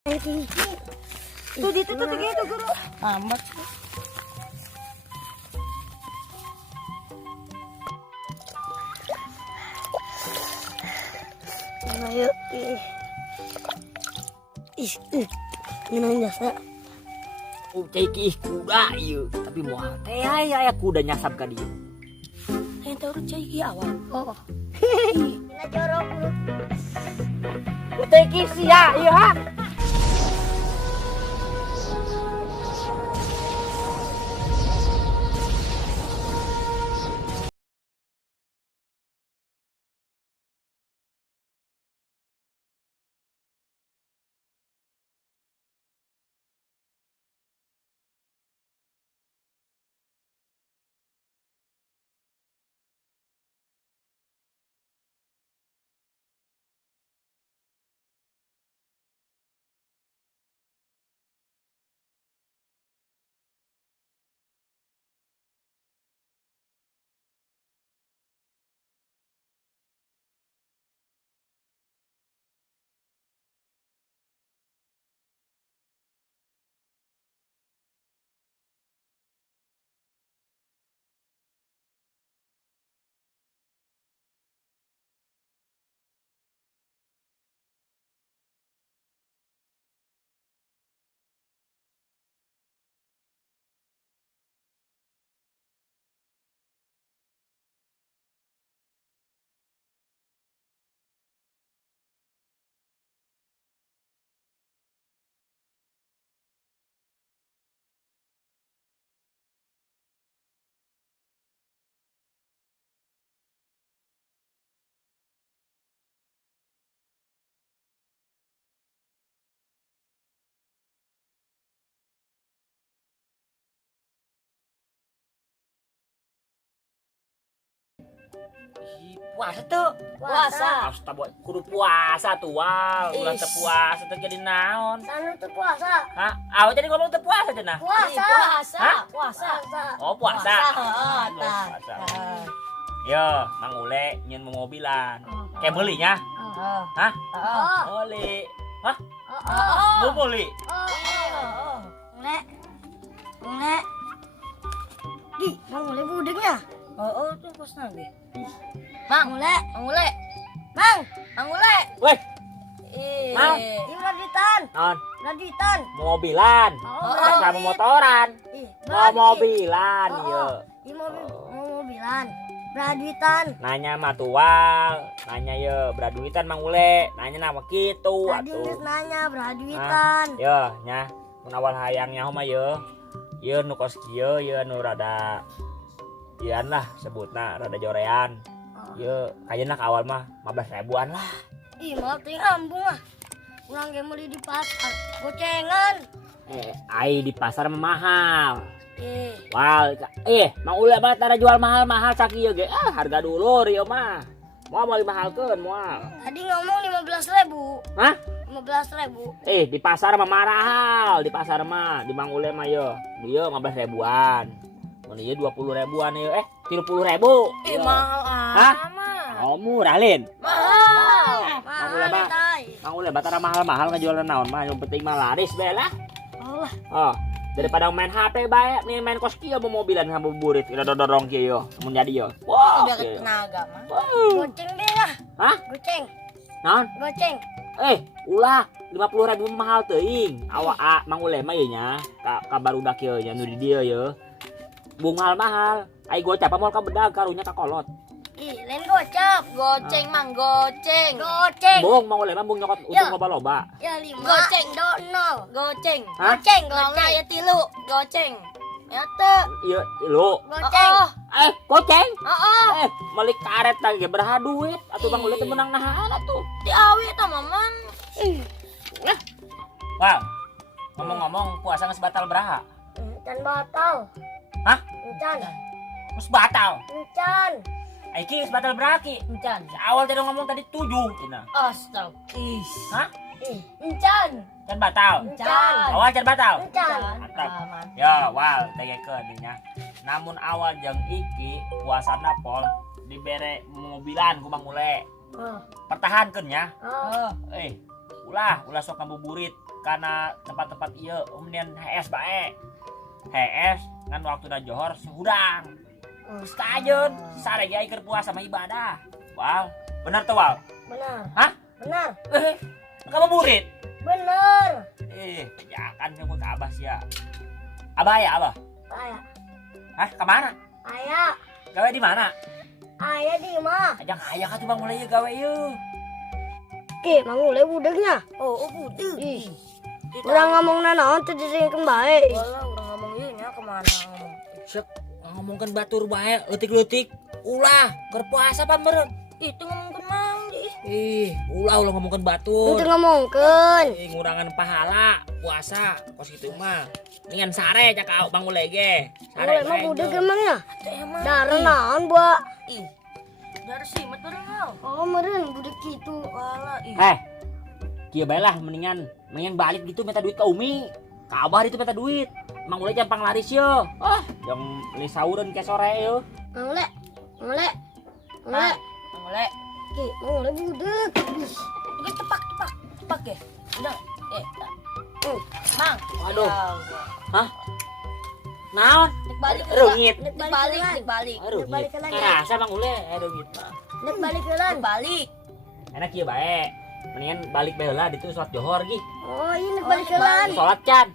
Tuh gitu tuh gitu guru. Amat. Ayo, jasa. Cai kuda ieu, tapi moal teh aya kuda nyasap ka dieu. Yang tahu cai awal. Oh. Ina jorok lu. Cai sia ieu ha. Puasa tuh. Puasa. Astaga, kudu puasa tuh. Wal, ulah teu puasa teh jadi naon? Sanu tuh puasa. Hah? Awe jadi ngomong teu puasa cenah. Puasa. Hah? Puasa. Oh, puasa. Heeh, tah. Puasa. Yo, Mang Ule nyeun mobilan. Kayak belinya? Heeh. Hah? Heeh. Beli. Hah? Oh. Mau beli? Ngulek. Ngulek. Di, mau ngulek budegnya. Oh, tuh pas nanti. Mang ngulek. Mang Ule. Mang. Mang Ule. Weh, Ih. Mang. Ini Raditan. naon? Raditan. Mobilan. Oh, Sama motoran. Ih, Mau mobilan Oh, ieu. Ini mobilan. Raditan. Nanya mah tuang, nanya ye beraduitan Mang Ule, nanya nama kitu Tadi atuh. geus nanya Raditan. Yo nya, mun awal hayang nyaho mah ye. Ye nu kos kieu ye nu rada ian lah sebutna rada jorean. Ye ayeuna ka awal mah 15.000-an lah. Ih, mau ting ambung ah. Urang ge meuli di pasar. Gocengan. Ai di pasar mah mahal. Ih, Wal, Mang Ule mah tara jual mahal-mahal sakieu ge. Harga dulur ieu mah. Moal mau dimahalkeun moal. tadi ngomong 15.000. Hah? 15.000. Di pasar mah marahal, di pasar mah, di Mang Ule mah yo. Dia 15.000-an. Mun ieu 20.000-an ieu 30.000. Ih, mahal Hah? amat. Oh, murah Lin. Mahal. Mang Ule mah, Tai. Mang Ule batara mahal-mahal ngajualan naon mah, yang penting mah laris bae lah. Allah. Oh, daripada main HP bae, nih main kos kieu mau mobilan sama buburit, kita dorong kieu yo. Mun jadi yo. Wah. Udah kieu. tenaga mah. Goceng deh lah. Hah? Goceng. Naon? Goceng. Ulah 50.000 mahal teuing. Awak Mang Ule mah ieu nya, ka barudak ieu nya nu di dieu ye. Bung mahal-mahal. Ai gocap moal ka bedag karunya ka kolot. Ih, lain gocap. Goceng, Mang, goceng. Goceng. Bung Mang Ule mah bung nyokot Ya. untung loba-loba. Ya 5. Goceng. Do 0. Goceng. Hah? Goceng, Kalau goceng. ya tilu, goceng. Ya teh. Ieu lu. Goceng. Goceng. Heeh. Meuli karet teh beraha duit atuh Mang Ule teh menang nahan atuh. Di awi tah Mamang. Wah. Ngomong-ngomong puasa geus batal beraha? Encan batal. Hah? Encan. Geus batal. Encan. Ai ki geus batal berapa ki? Encan. Awal teh ngomong tadi 7 cenah. Astaga. Hah? Encan. Can batal. Encan. Awal can batal. Encan. Mantap. Aman. Ya, wal tegekeun dinya. Namun awal jeung iki puasana pol dibere mobilan ku Mang Ule. Oh. Pertahankeun nya. Oh. Oh. Ulah sok ngabuburit. karena tempat-tempat ieu kemudian HS bae. HS ngan waktuna johor sehudang. Stajeun sare ge keur puasa sama ibadah. Wal, bener tuh Wal? Benar. Hah? Benar. Kamu murid? Benar. Jangan kamu ke Abah sih ya. Abah ya Abah? Ayah. Hah, kemana? Ayah. Gawe di mana? Ayah di mah. Ajang ayah kan cuma mulai gawe yeuh. Ki, mangule budegnya. Oh, budeg. Ih. Urang ngomong naon teh diringkeun bae. Walah, urang ngomong ieu nya kemana ngomong. Sek ngomongkeun batur bae, leutik-leutik. Ulah, keur puasa pan meureun. Itu ngomongkeun mang Ulah ngomongkeun batur. Itu ngomongkeun. Ngurangan pahala puasa kos kitu mah. Ningan sare cak Bang Ule ge. Mangule mah budeg emangnya. teh emang. Darah naon, Ba? Ih. Dari simet bareng hal. Oh, meureun budeg kitu. Walah, ih. Kieu bae lah mendingan balik gitu minta duit ke Umi. Ka Abah itu minta duit. Mang Ule jampang laris yo. Yang beli saureun ke sore yo. Mangule. Mangule. Mangule. Mangule. Ki, mangule budeg. Ih. Oke, cepak ya. Udah. Mang. Waduh. Ya, Hah? Naon? Nek balik Reungit. Nek balik. Aduh, balik lagi. Karasa Mang Ule reungit mah. Nek balik heula. balik. Enak kieu bae. Mendingan balik bae heula ditu salat johor gi. Oh, ini nek balik heula. Salat can.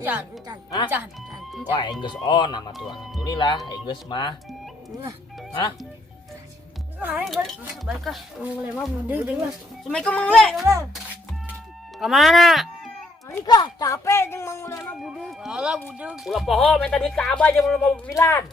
Can. Hah? Can. Wah, geus on nama tuh. Alhamdulillah, geus mah. Nah. Hah? Ayo balik. Balik ah. Mangule mah budeg deui. Assalamualaikum Mangule. Kemana? Balik ah, capek jeung mangule mah budeg. Walah, budeg. Ulah poho minta duit ke Abah aja belum mau bilang.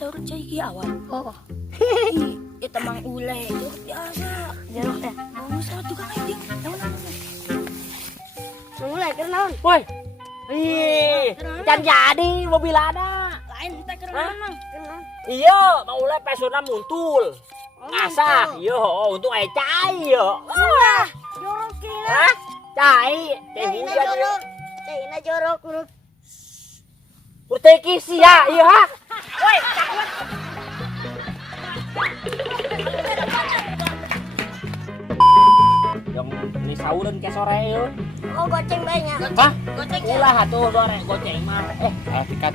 Tahu cai awal. Oh, Itu mang ule itu biasa. jeruk teh. Mau satu kan aja. Mulai kenaon? Woi. Ih, can jadi mobil ada. Lain teh keren Hah? mang. Kenaon? Iya, mau mulai pesona muntul. Oh, Asah, muntul. yo, untung aya cai yo. Wah, jorok kina. Hah? Cai, teh Cina hujan yo. jorok. Cina jorok urut. Urteki sia, ieu ha. Woi, yang ini saureun ke sore yo. Oh, goceng banyak. Hah? Goceng Ulah atuh sore goceng mah. Saya pikat.